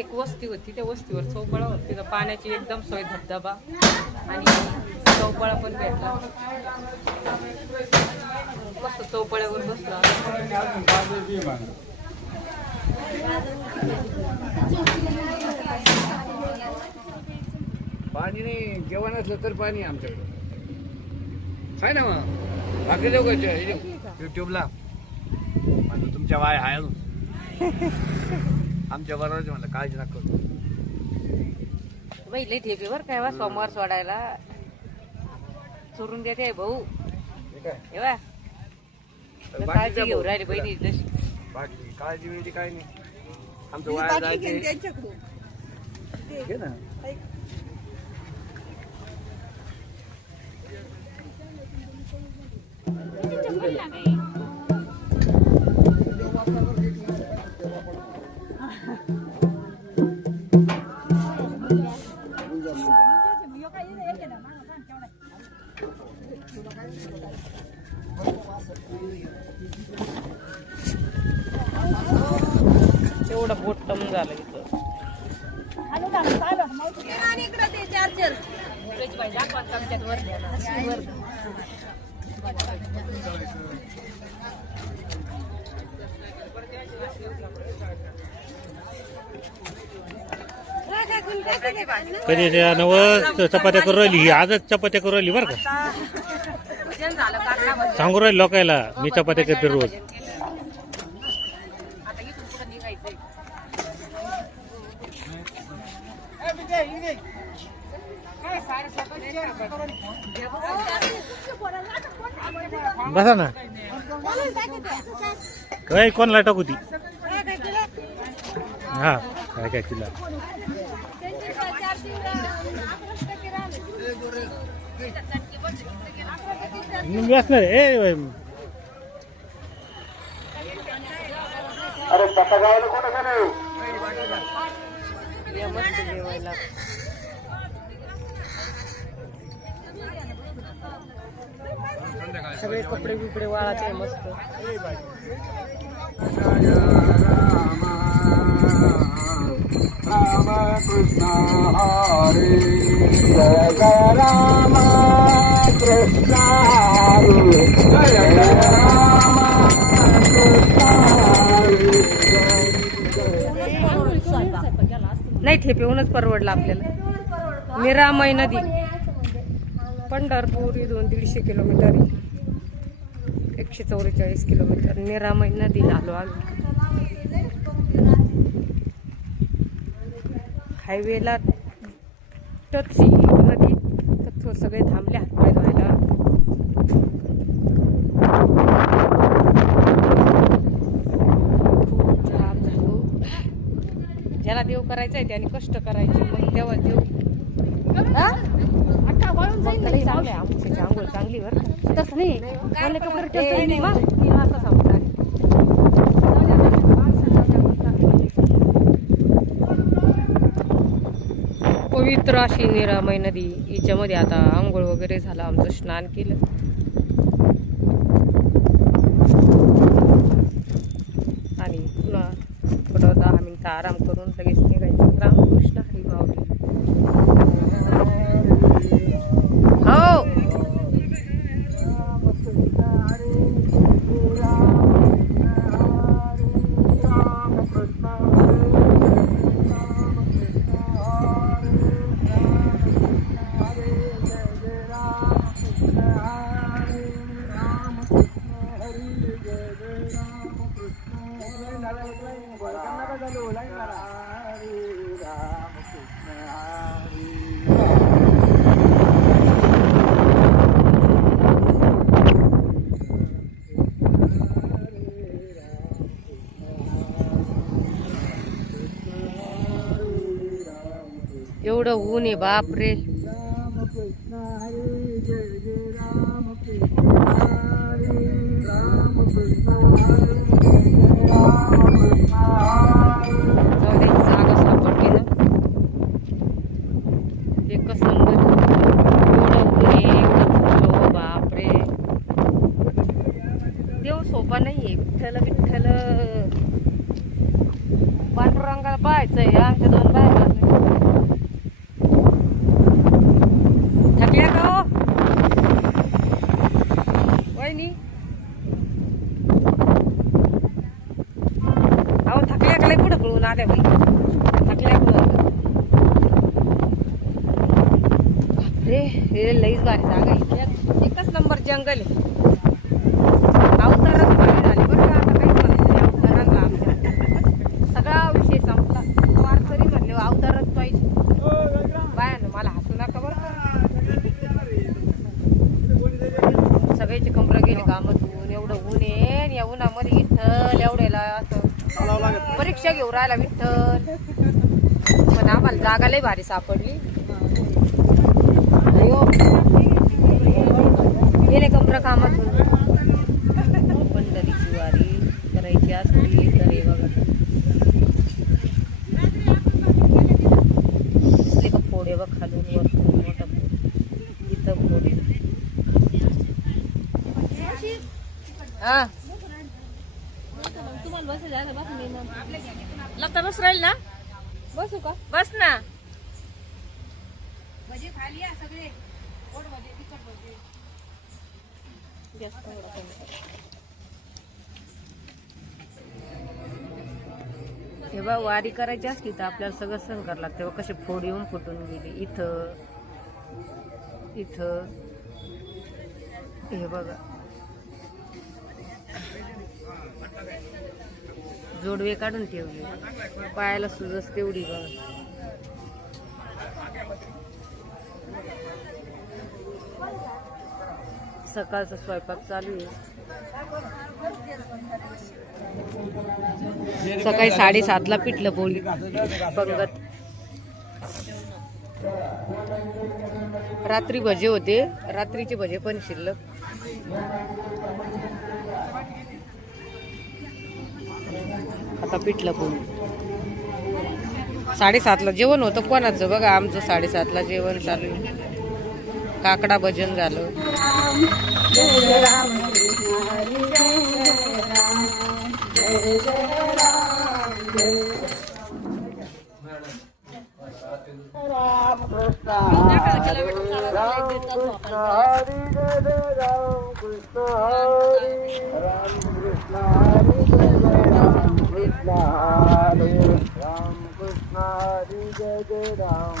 एक वस्ती होती, त्या वस्तीवर चौपाळा होती, तर पाण्याची एकदम सोय, धबधबा आणि चौपाळा पण भेटला. मस्त चौपाळ्यावर बसला. पाणी नाही, जेवण असलं तर पाणी आमच्याकडे काय ना मग बाकी जाऊ का युट्यूबला म्हणलं तुमच्या वाय आहे आमच्या बरोबरच म्हणलं काळजी नका करू. बाई लई ठेपे बर काय वा सोमवार सोडायला चोरून देते भाऊ. काळजी घेऊ राहिली बहिणी जशी. बाकी काळजी वेळी काय नाही, आमचं वाया जायचे घे ना. एवढा बोट टम झालं इथं. कधी नव चपात्या करू राहिली, ही आजच चपात्या करू राहिली बरं का. सांगू राहिली लोकायला मी चपात्या करते रोज. बसा ना काय कोणाला टाकू ती. हा काय काय तिला असणार ए. अरे पता गावाला कोणा का नाही जेवायला सगळे कपडे बिपडे वाळाचे मस्त. राम कृष्ण हरे जय जय राम कृष्ण हरे जय राम कृष्ण हरे. नाही ठेपेहूनच परवडलं आपल्याला. निरामय नदी पंढरपूर इथून 150 किलोमीटर, 144 किलोमीटर. निरामय नदीला आलो आम्ही. हायवेला टच नदी तर सगळे थांबले हातपाय धुवायला. खूप जाम झालो. ज्याला देव करायचा आहे त्याने कष्ट करायचे, मग तेव्हा देव चांगले. आमची आंघोळ चांगली वर तसं नाही पवित्र अशी निरामय नदी. हिच्यामध्ये आता आंघोळ वगैरे झाला, आमचं स्नान केलं. आणि पुन्हा थोडं 10 मिनिटं आराम करून लगेच निघायचं. रामकृष्ण हरी माऊली. हो एवढं ऊन आहे बापरे. जाऊ दे, जागा सापडली ना एकच नंबर. एवढं ऊन आहे, एवढं थकलो बापरे. देव सोपा नाहीये. विठ्ठल विठ्ठल पांडुरंगाला पाहायचंय. आमच्या 2 बायका थकल्या का हो वहिनी? अहो थकल्या का? लय कुठं पळून आल्या बाई. थकल्या कुठं? बापरे, हे लईच भारी जागा आहे. एकच नंबर जंगल आहे. अवताराची भारी झाली बरं का. आता काहीच म्हणायचं नाही अवतारांना. आमच्या सगळा विषय संपला. वारकरी म्हणले अवतारच पाहिजे. बायानं मला हसू नका बरं का. सगळ्याची कंबरं गेली कामात. ऊन एवढं ऊन आहे आणि या उन्हामध्ये विठ्ठल एवढ्याला असं परीक्षा घेऊन राहिला विठ्ठल. पण आम्हाला जागा लय भारी सापडली. हो गेले कंबरं कामात. पंढरीची वारी करायची असली तर हे बघा का फोडे बघ खालून वरतून मोठा फोड. इथं फोडे. हा लगता बस राहील ना. बसू का? बस ना. तेव्हा वारी करायची असली तर आपल्याला सगळं सहन करावं लागतं. तेव्हा कसे फोड येऊन फुटून गेले. इथं इथं हे बघा जोडवे काढून ठेवले. पायाला सुजस तेवढी बघा. सकाळचा स्वयंपाक चालू आहे. सकाळी 7:30ला पिठलं पोळी पंगत. रात्री भजे होते. रात्रीचे भजे पण शिल्लक. आता पिठलं पोळी. 7:30ला जेवण होतं कोणाचं बघा. आमचं 7:30ला जेवण चालू आहे. काकडा भजन झालं. Hare Rama, Rama Rama, Hare Hare, Rama Krishna Hare Rama, Krishna Hare Rama.